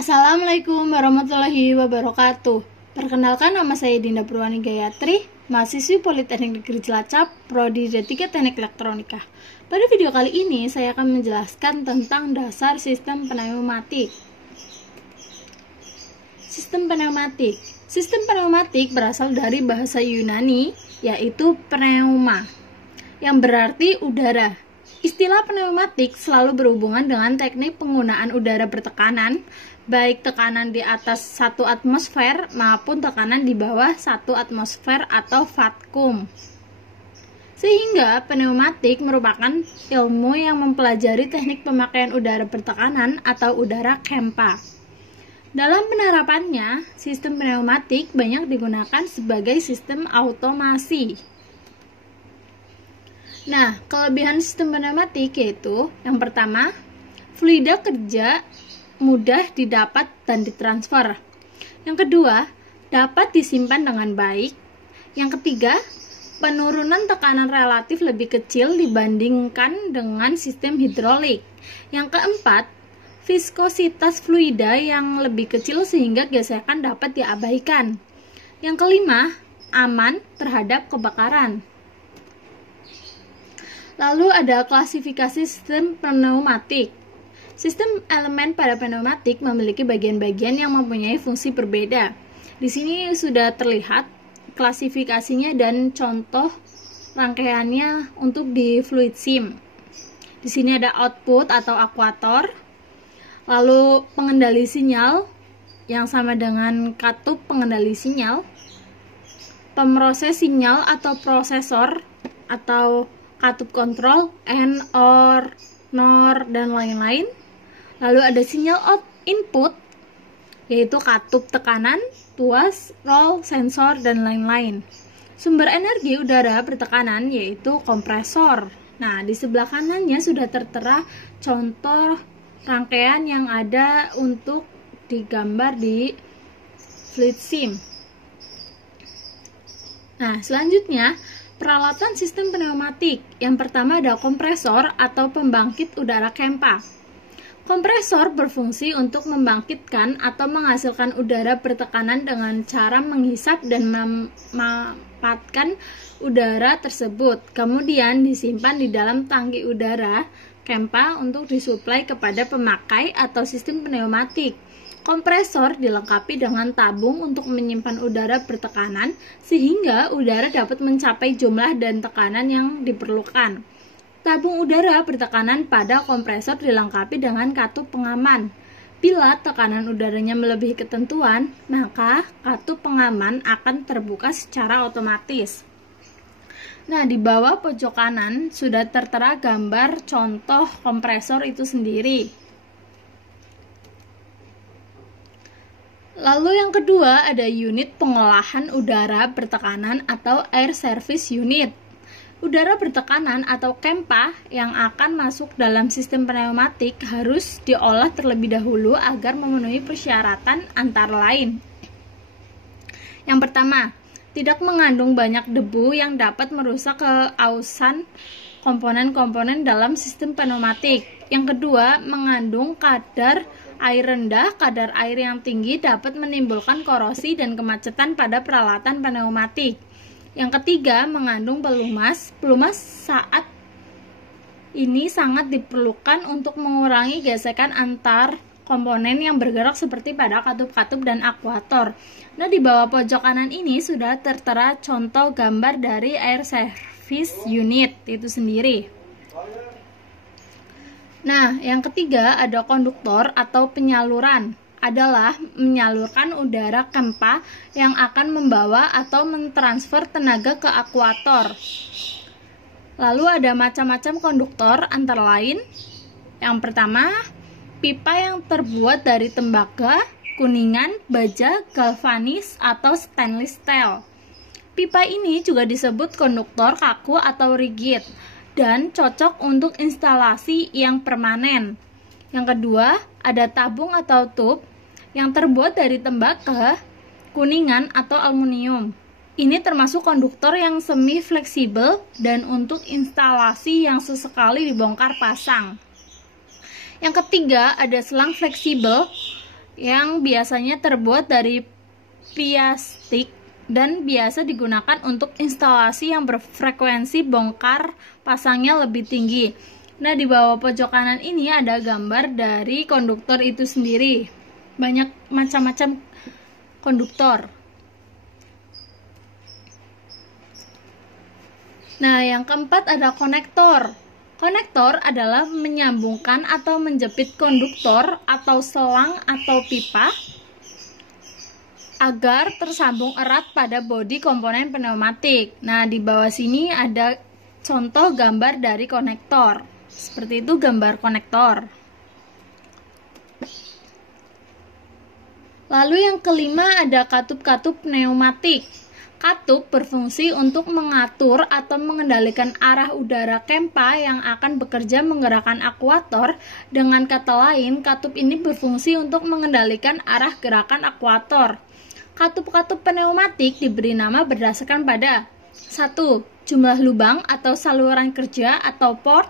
Assalamualaikum warahmatullahi wabarakatuh. Perkenalkan, nama saya Dinda Purwani Gayatri, mahasiswi Politeknik Negeri Cilacap, Prodi D3 Teknik Elektronika. Pada video kali ini, saya akan menjelaskan tentang dasar sistem pneumatik. Sistem pneumatik berasal dari bahasa Yunani, yaitu pneuma, yang berarti udara. Istilah pneumatik selalu berhubungan dengan teknik penggunaan udara bertekanan, baik tekanan di atas 1 atmosfer maupun tekanan di bawah 1 atmosfer atau vakum. Sehingga pneumatik merupakan ilmu yang mempelajari teknik pemakaian udara bertekanan atau udara KEMPA. Dalam penerapannya, sistem pneumatik banyak digunakan sebagai sistem automasi. Nah, kelebihan sistem pneumatik yaitu yang pertama, fluida kerja mudah didapat dan ditransfer. Yang kedua, dapat disimpan dengan baik. Yang ketiga, penurunan tekanan relatif lebih kecil dibandingkan dengan sistem hidrolik. Yang keempat, viskositas fluida yang lebih kecil sehingga gesekan dapat diabaikan. Yang kelima, aman terhadap kebakaran. Lalu ada klasifikasi sistem pneumatik. Sistem elemen pada pneumatik memiliki bagian-bagian yang mempunyai fungsi berbeda. Di sini sudah terlihat klasifikasinya dan contoh rangkaiannya untuk di fluid sim. Di sini ada output atau akuator, lalu pengendali sinyal yang sama dengan katup pengendali sinyal, pemroses sinyal atau prosesor atau katup kontrol, NOR, NOR, dan lain-lain. Lalu ada sinyal input, yaitu katup tekanan, tuas, roll, sensor, dan lain-lain. Sumber energi udara bertekanan yaitu kompresor. Nah, di sebelah kanannya sudah tertera contoh rangkaian yang ada untuk digambar di fluid sim. Nah, selanjutnya peralatan sistem pneumatik. Yang pertama ada kompresor atau pembangkit udara KEMPA. Kompresor berfungsi untuk membangkitkan atau menghasilkan udara bertekanan dengan cara menghisap dan memanfaatkan udara tersebut. Kemudian disimpan di dalam tangki udara KEMPA untuk disuplai kepada pemakai atau sistem pneumatik. Kompresor dilengkapi dengan tabung untuk menyimpan udara bertekanan sehingga udara dapat mencapai jumlah dan tekanan yang diperlukan. Tabung udara bertekanan pada kompresor dilengkapi dengan katup pengaman. Bila tekanan udaranya melebihi ketentuan, maka katup pengaman akan terbuka secara otomatis. Nah, di bawah pojok kanan sudah tertera gambar contoh kompresor itu sendiri. Lalu yang kedua ada unit pengolahan udara bertekanan atau air service unit. Udara bertekanan atau KEMPA yang akan masuk dalam sistem pneumatik harus diolah terlebih dahulu agar memenuhi persyaratan antara lain. Yang pertama, tidak mengandung banyak debu yang dapat merusak keausan komponen-komponen dalam sistem pneumatik. Yang kedua, mengandung kadar air rendah. Kadar air yang tinggi dapat menimbulkan korosi dan kemacetan pada peralatan pneumatik. Yang ketiga, mengandung pelumas. Pelumas saat ini sangat diperlukan untuk mengurangi gesekan antar komponen yang bergerak seperti pada katup-katup dan akuator. Nah, di bawah pojok kanan ini sudah tertera contoh gambar dari air service unit itu sendiri. Nah, yang ketiga ada konduktor atau penyaluran. Adalah menyalurkan udara KEMPA yang akan membawa atau mentransfer tenaga ke akuator. Lalu ada macam-macam konduktor antara lain. Yang pertama, pipa yang terbuat dari tembaga, kuningan, baja, galvanis, atau stainless steel. Pipa ini juga disebut konduktor kaku atau rigid dan cocok untuk instalasi yang permanen. Yang kedua, ada tabung atau tub yang terbuat dari tembaga, kuningan, atau aluminium. Ini termasuk konduktor yang semi fleksibel dan untuk instalasi yang sesekali dibongkar pasang. Yang ketiga, ada selang fleksibel yang biasanya terbuat dari plastik dan biasa digunakan untuk instalasi yang berfrekuensi bongkar pasangnya lebih tinggi. Nah, di bawah pojok kanan ini ada gambar dari konduktor itu sendiri. Banyak macam-macam konduktor. Nah, yang keempat ada konektor. Konektor adalah menyambungkan atau menjepit konduktor atau selang atau pipa agar tersambung erat pada bodi komponen pneumatik. Nah, di bawah sini ada contoh gambar dari konektor. Seperti itu gambar konektor. Lalu yang kelima ada katup-katup pneumatik. Katup berfungsi untuk mengatur atau mengendalikan arah udara kempa yang akan bekerja menggerakkan akuator. Dengan kata lain, katup ini berfungsi untuk mengendalikan arah gerakan akuator. Katup-katup pneumatik diberi nama berdasarkan pada 1. Jumlah lubang atau saluran kerja atau port.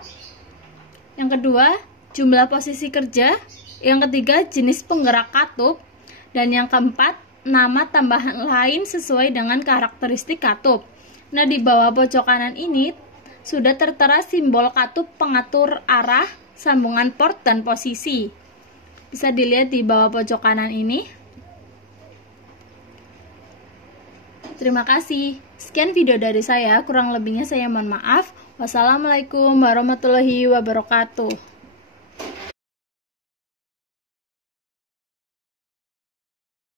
Yang kedua, jumlah posisi kerja. Yang ketiga, jenis penggerak katup. Dan yang keempat, nama tambahan lain sesuai dengan karakteristik katup. Nah, di bawah pojok kanan ini sudah tertera simbol katup pengatur arah, sambungan port, dan posisi. Bisa dilihat di bawah pojok kanan ini. Terima kasih. Sekian video dari saya, kurang lebihnya saya mohon maaf. Wassalamualaikum warahmatullahi wabarakatuh.